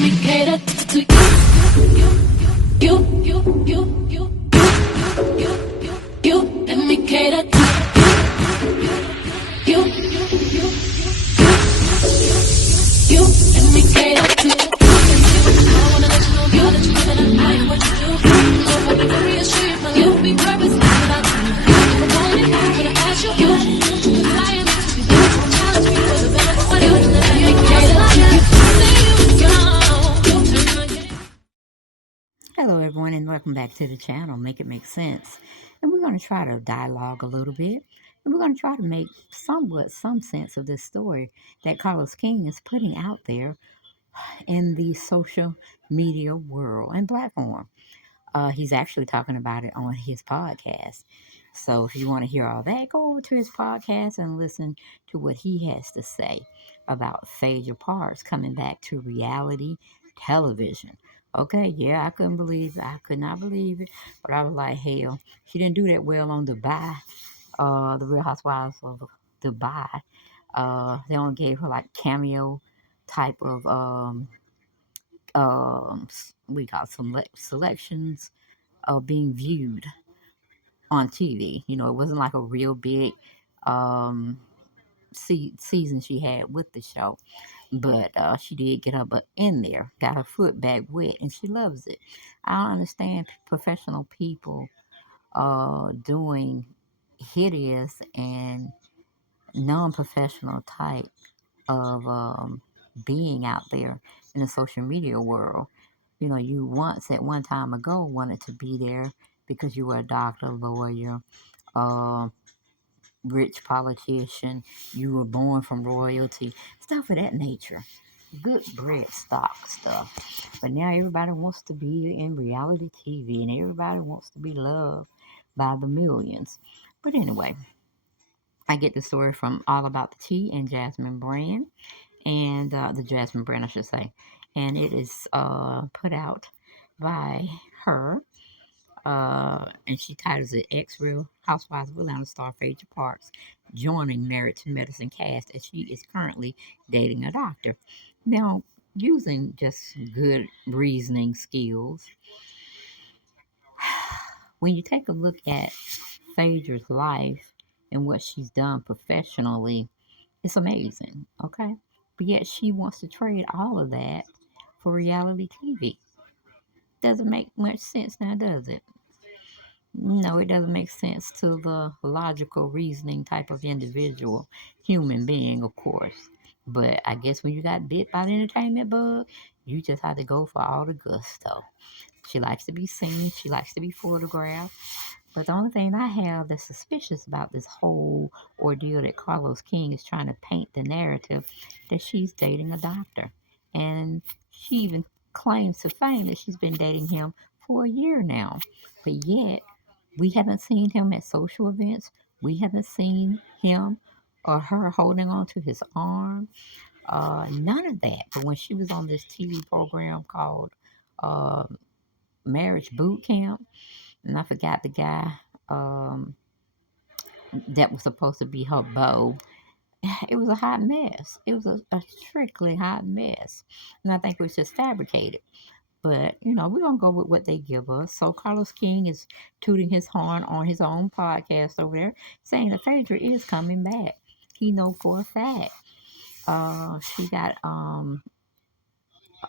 me cater to you. Let me cater to you. Let me cater to you. I wanna let you know, girl, that you know that I like what you do. So if I be real street, my life will be purpose without you. If I want it, I'm gonna ask you. Cause I am to be there. Challenge me for the better. What do you let me cater to you? Hello everyone and welcome back to the channel, Make It Make Sense. And we're going to try to dialogue a little bit. And we're going to try to make some sense of this story that CarlosKing is putting out there in the social media world and platform. He's actually talking about it on his podcast. So if you want to hear all that, go over to his podcast and listen to what he has to say about PhaedraParks coming back to reality television. Okay, yeah, I couldn't believe it. I could not believe it. But I was like, hell, she didn't do that well on Dubai, the Real Housewives of Dubai. They only gave her like cameo type of we call selections of being viewed on TV. You know, it wasn't like a real big season she had with the show, but she did get her butt in there, got her foot back wet, and she loves it. I don't understand professional people doing hideous and non-professional type of being out there in the social media world. You know, you once at one time ago wanted to be there because you were a doctor, lawyer, uh, rich politician, you were born from royalty, stuff of that nature. Good bread stock stuff. But now everybody wants to be in reality TV and everybody wants to be loved by the millions. But anyway, I get the story from All About the Tea and Jasmine Brand, and the Jasmine Brand, I should say. And it is put out by her. And she titles it Ex-Real Housewives of Atlanta star PhaedraParks joining Married2Medicine cast as she is currently dating a doctor. Now, using just good reasoning skills, when you take a look at Phaedra's life and what she's done professionally, it's amazing, okay? But yet she wants to trade all of that for reality TV. Doesn't make much sense now, does it? No, it doesn't make sense to the logical reasoning type of individual, human being, of course. But I guess when you got bit by the entertainment bug, you just have to go for all the gusto. She likes to be seen, she likes to be photographed. But the only thing I have that's suspicious about this whole ordeal that CarlosKing is trying to paint the narrative that she's dating a doctor. And she even claims to fame that she's been dating him for a year now. But yet, we haven't seen him at social events. We haven't seen him or her holding on to his arm. None of that. But when she was on this TV program called uh, Marriage Boot Camp, and I forgot the guy that was supposed to be her beau. It was a hot mess. It was a strictly hot mess. And I think it was just fabricated. But, you know, we're going to go with what they give us. So CarlosKing is tooting his horn on his own podcast over there, saying that Phaedra is coming back. He know for a fact. She got,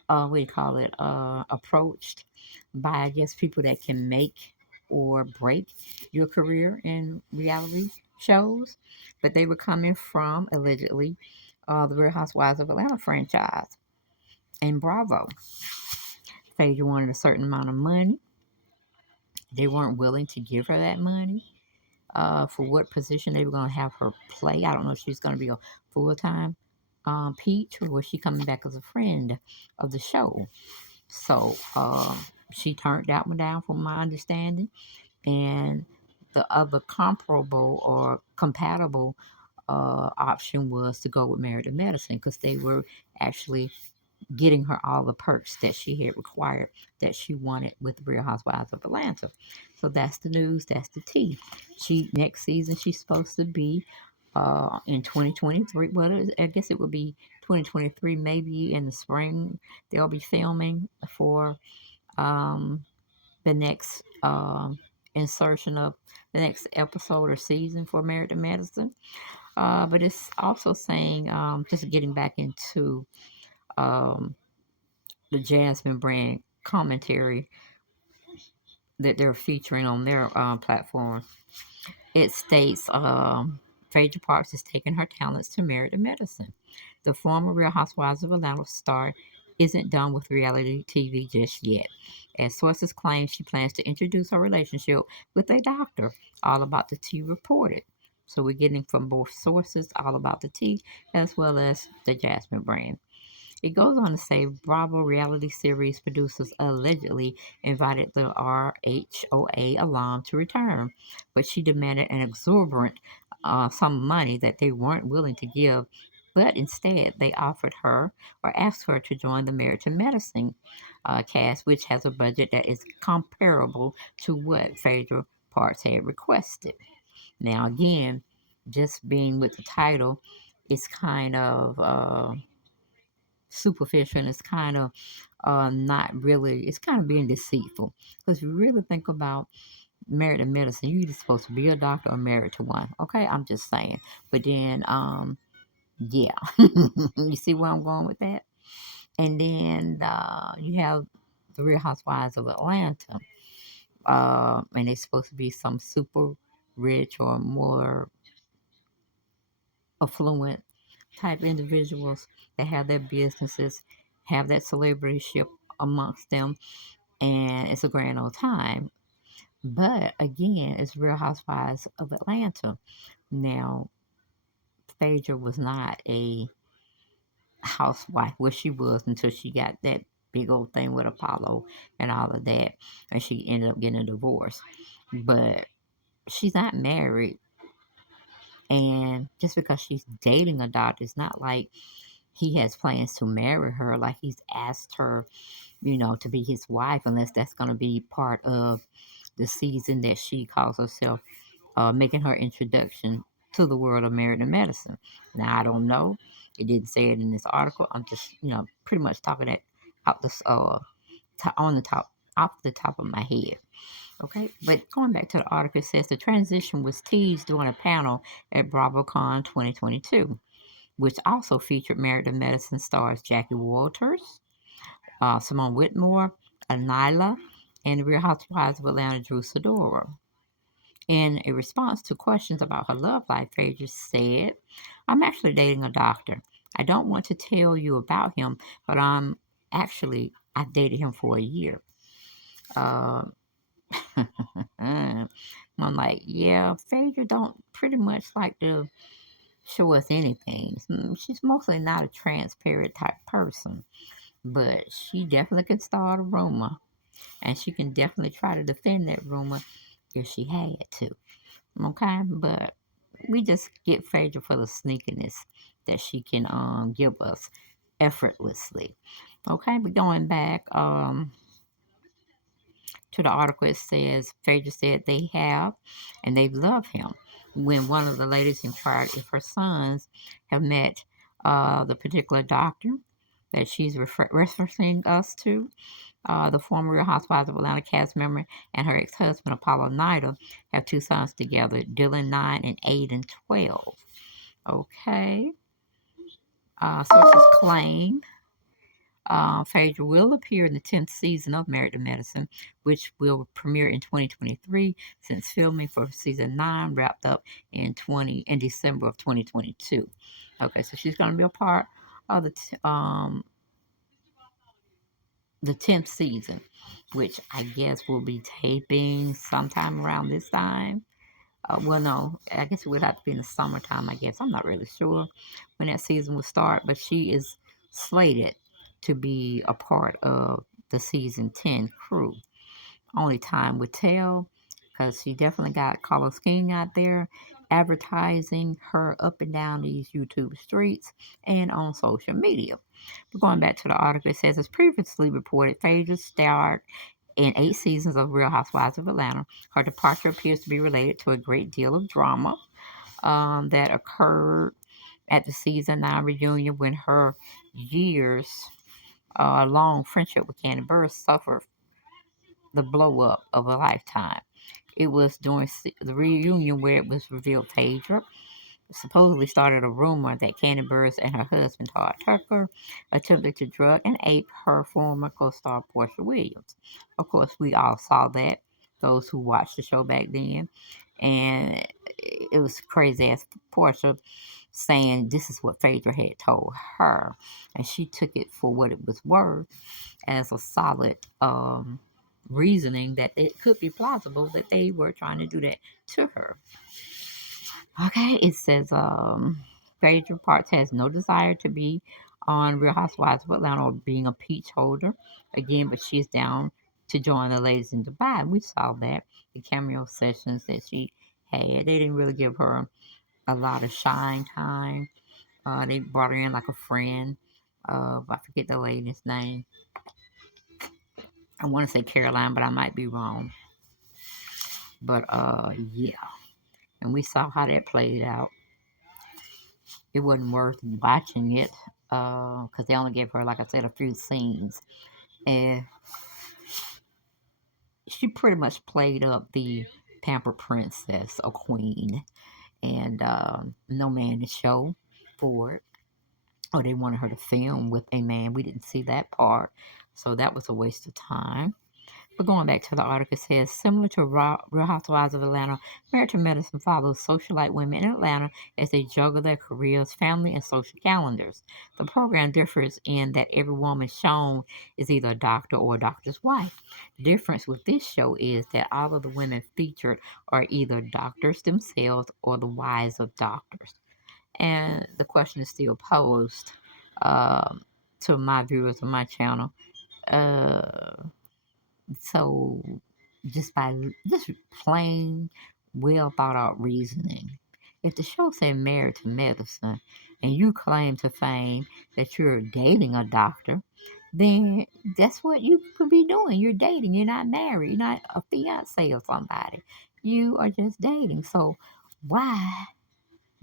what do you call it, approached by, I guess, people that can make or break your career in reality shows. But they were coming from, allegedly, the Real Housewives of Atlanta franchise. And Bravo. Phaedra wanted a certain amount of money. They weren't willing to give her that money for what position they were going to have her play. I don't know if she's going to be a full-time Peach or was she coming back as a friend of the show. So she turned that one down from my understanding. And the other comparable or compatible option was to go with Married2Medicine because they were actually getting her all the perks that she had required, that she wanted with the Real Housewives of Atlanta. So that's the news, that's the tea. Next season she's supposed to be in 2023. Well, I guess it would be 2023, maybe in the spring. They'll be filming for um, the next insertion of the next episode or season for Married2Medicine. But it's also saying, just getting back into um, the Jasmine brand commentary that they're featuring on their platform. It states PhaedraParks is taking her talents to Married2Medicine. The former Real Housewives of Atlanta star isn't done with reality TV just yet. As sources claim, she plans to introduce her relationship with a doctor. All About the Tea reported. So we're getting from both sources, All About the Tea, as well as the Jasmine brand. It goes on to say Bravo reality series producers allegedly invited the RHOA alum to return, but she demanded an exorbitant sum of money that they weren't willing to give. But instead, they offered her or asked her to join the Married2Medicine cast, which has a budget that is comparable to what Phaedra Parks had requested. Now, again, just being with the title, it's kind of superficial and it's kind of not really, it's kind of being deceitful. Because if you really think about Married2Medicine, you're either supposed to be a doctor or married to one. Okay, I'm just saying. But then, yeah, you see where I'm going with that? And then you have the Real Housewives of Atlanta, and they're supposed to be some super rich or more affluent type individuals that have their businesses, have that celebrityship amongst them, and it's a grand old time. But again, it's Real Housewives of Atlanta. Now, Phaedra was not a housewife, well, she was until she got that big old thing with Apollo and all of that, and she ended up getting a divorce. But she's not married, and just because she's dating a doctor, it's not like he has plans to marry her, like he's asked her, to be his wife, unless that's going to be part of the season that she calls herself making her introduction to the world of Married2Medicine. Now, I don't know. It didn't say it in this article. I'm just, pretty much talking it out the on the top, off the top of my head. Okay, but going back to the article, it says the transition was teased during a panel at BravoCon 2022, which also featured Married2Medicine stars Jackie Walters, Simone Whitmore, Anila, and Real Housewives of Atlanta Drew Sidora. In a response to questions about her love life, Phaedra said, I'm actually dating a doctor. I don't want to tell you about him, but I've dated him for a year. Uh, I'm like, yeah, Phaedra don't pretty much like to show us anything. She's mostly not a transparent type person, but she definitely can start a rumor, and she can definitely try to defend that rumor if she had to. Okay, but we just get Phaedra for the sneakiness that she can give us effortlessly. Okay, but going back to the article, it says Phaedra said they have and they love him. When one of the ladies inquired if her sons have met the particular doctor that she's referencing us to, the former Real Housewives of Atlanta cast member and her ex-husband, Apollo Nida, have two sons together, Dylan 9 and 8 and 12. Okay. Sources claim Phaedra will appear in the 10th season of Married2Medicine, which will premiere in 2023, since filming for season 9 wrapped up in December of 2022. Okay, so she's going to be a part of the 10th season, which I guess will be taping sometime around this time. Well, no, I guess it would have to be in the summertime, I guess. I'm not really sure when that season will start, but she is slated to be a part of the season 10 crew. Only time would tell, because she definitely got CarlosKing out there advertising her up and down these YouTube streets and on social media. But going back to the article, it says, as previously reported, Phaedra starred in 8 seasons of Real Housewives of Atlanta. Her departure appears to be related to a great deal of drama. that occurred at the season 9 reunion when her years long friendship with Candy Burris suffered the blow up of a lifetime. It was during the reunion where it was revealed Phaedra supposedly started a rumor that Candy Burris and her husband Todd Tucker attempted to drug and ape her former co-star Portia Williams. Of course, we all saw that, those who watched the show back then, and it was crazy as Portia saying this is what Phaedra had told her, and she took it for what it was worth as a solid reasoning that it could be plausible that they were trying to do that to her. Okay, it says PhaedraParks has no desire to be on Real Housewives of Atlanta or being a peach holder again, but she's down to join the ladies in Dubai. We saw that the cameo sessions that she had. They didn't really give her a lot of shine time. They brought her in like a friend. I forget the lady's name. I want to say Caroline, but I might be wrong. But yeah, and we saw how that played out. It wasn't worth watching it because they only gave her, like I said, a few scenes, and she pretty much played up the pampered princess, a queen, and no man to show for it. Or they wanted her to film with a man. We didn't see that part, so that was a waste of time. But going back to the article, it says, similar to Real Housewives of Atlanta, Married2Medicine follows socialite women in Atlanta as they juggle their careers, family, and social calendars. The program differs in that every woman shown is either a doctor or a doctor's wife. The difference with this show is that all of the women featured are either doctors themselves or the wives of doctors. And the question is still posed to my viewers of my channel. Uh, so just by just plain well thought out reasoning. If the show said Married to Medicine and you claim to fame that you're dating a doctor, then that's what you could be doing. You're dating. You're not married. You're not a fiance of somebody. You are just dating. So why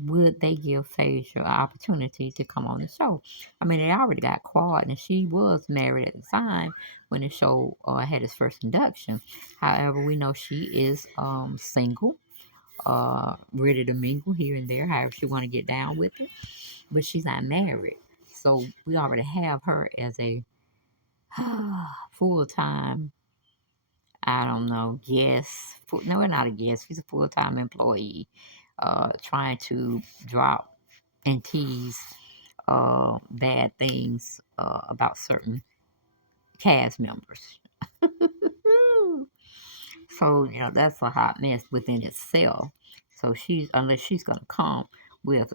would they give Phaedra an opportunity to come on the show? I mean, they already got Quad, and she was married at the time when the show had its first induction. However, we know she is single, ready to mingle here and there, however she want to get down with it. But she's not married. So we already have her as a full-time, I don't know, guest. No, not a guest. She's a full-time employee trying to drop and tease bad things about certain cast members. So, that's a hot mess within itself. So unless she's going to come with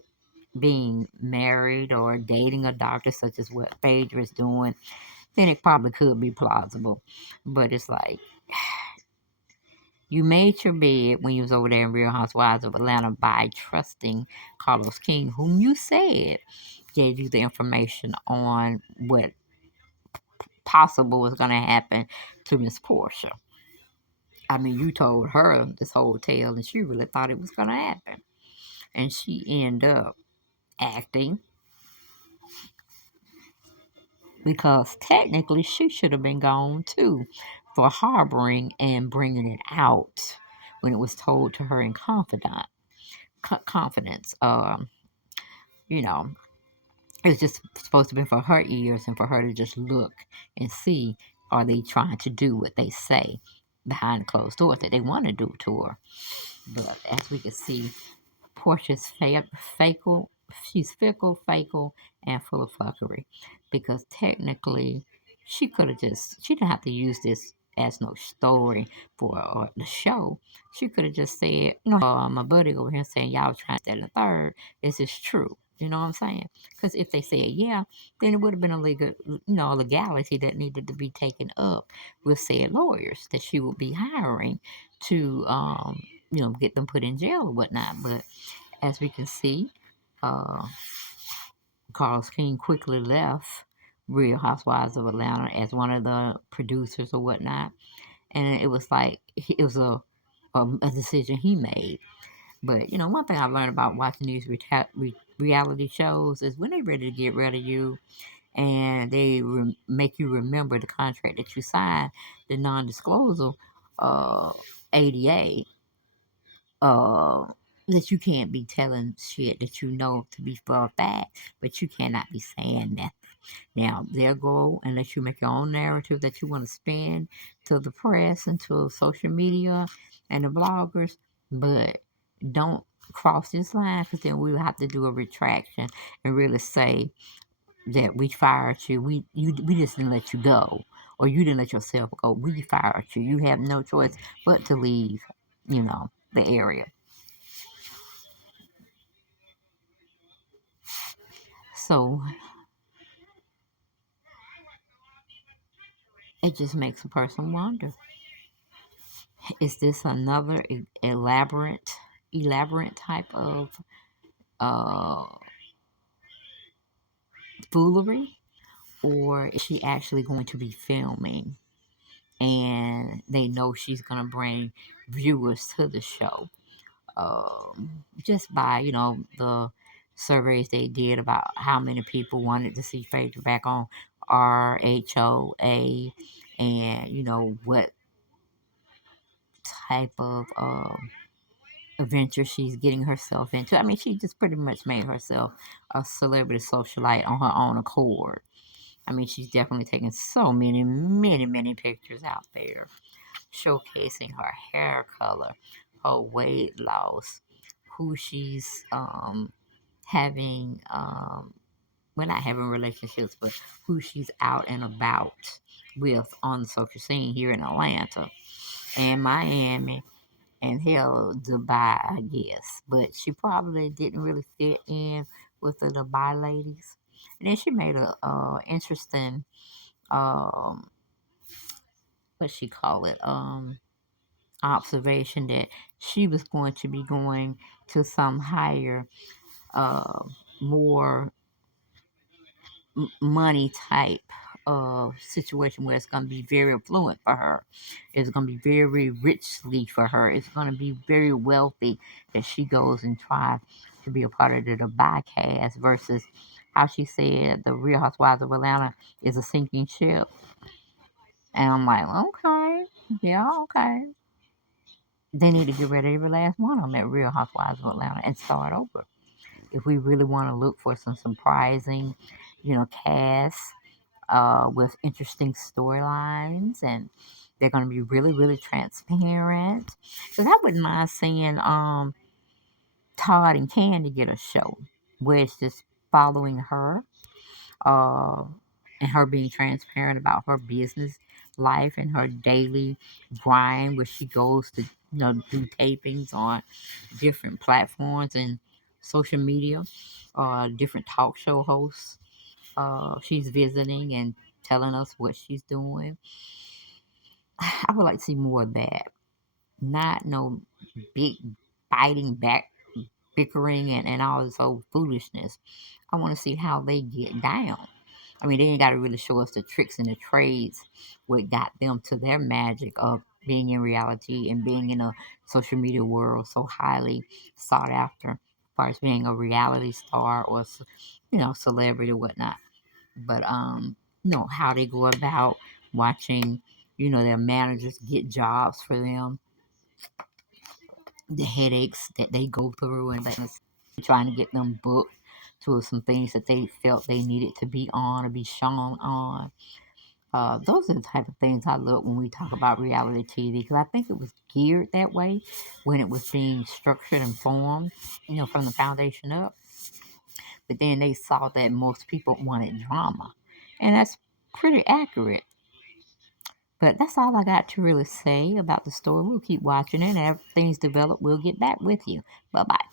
being married or dating a doctor, such as what Phaedra is doing, then it probably could be plausible. But it's like, you made your bed when you was over there in Real Housewives of Atlanta by trusting CarlosKing, whom you said gave you the information on what possible was going to happen to Miss Portia. I mean, you told her this whole tale, and she really thought it was going to happen. And she ended up acting because technically she should have been gone too for harboring and bringing it out when it was told to her in confidence. You know, it's just supposed to be for her ears and for her to just look and see, are they trying to do what they say behind closed doors that they want to do to her. But as we can see, Portia's fickle, she's fickle, and full of fuckery. Because technically, she didn't have to use this as no story for the show. She could have just said, my buddy over here saying y'all trying to and the third. Is this true? You know what I'm saying? Because if they said yeah, then it would have been a legality that needed to be taken up with said lawyers that she would be hiring to, get them put in jail or whatnot. But as we can see, CarlosKing quickly left Real Housewives of Atlanta as one of the producers or whatnot. And it was like, it was a decision he made. But one thing I've learned about watching these reality shows is when they're ready to get rid of you and they make you remember the contract that you signed, the non-disclosure ADA, uh, that you can't be telling shit that you know to be for a fact, but you cannot be saying that. Now, they'll go and let you make your own narrative that you want to spin to the press and to social media and the bloggers, but don't cross this line, because then we'll have to do a retraction and really say that we fired you. We just didn't let you go, or you didn't let yourself go. We fired you. You have no choice but to leave, the area. So it just makes a person wonder: is this another elaborate type of uh, foolery, or is she actually going to be filming, and they know she's going to bring viewers to the show, just by the surveys they did about how many people wanted to see Phaedra back on RHOA, and what type of adventure she's getting herself into. I mean, she just pretty much made herself a celebrity socialite on her own accord. I mean, she's definitely taking so many, many, many pictures out there, showcasing her hair color, her weight loss, who she's having, well, not having relationships, but who she's out and about with on the social scene here in Atlanta and Miami and hell, Dubai, I guess. But she probably didn't really fit in with the Dubai ladies. And then she made a interesting, um, what she call it, observation that she was going to be going to some higher, uh, more money type situation where it's going to be very affluent for her. It's going to be very richly for her. It's going to be very wealthy that she goes and tries to be a part of the Dubai cast versus how she said the Real Housewives of Atlanta is a sinking ship. And I'm like, okay, yeah, okay. They need to get rid of every last one of them at Real Housewives of Atlanta and start over. If we really want to look for some surprising, casts with interesting storylines, and they're going to be really, really transparent. Because I wouldn't mind seeing Todd and Candy get a show where it's just following her, uh, and her being transparent about her business life and her daily grind, where she goes to do tapings on different platforms and social media, different talk show hosts. She's visiting and telling us what she's doing. I would like to see more of that. Not no big biting back, bickering, and all this old foolishness. I want to see how they get down. I mean, they ain't got to really show us the tricks and the trades, what got them to their magic of being in reality and being in a social media world so highly sought after, as far as being a reality star or, celebrity or whatnot. But how they go about watching, their managers get jobs for them, the headaches that they go through, and things, trying to get them booked to some things that they felt they needed to be on or be shown on. Those are the type of things I look when we talk about reality TV, because I think it was geared that way when it was being structured and formed, from the foundation up. But then they saw that most people wanted drama, and that's pretty accurate. But that's all I got to really say about the story. We'll keep watching it, and as things develop, we'll get back with you. Bye bye.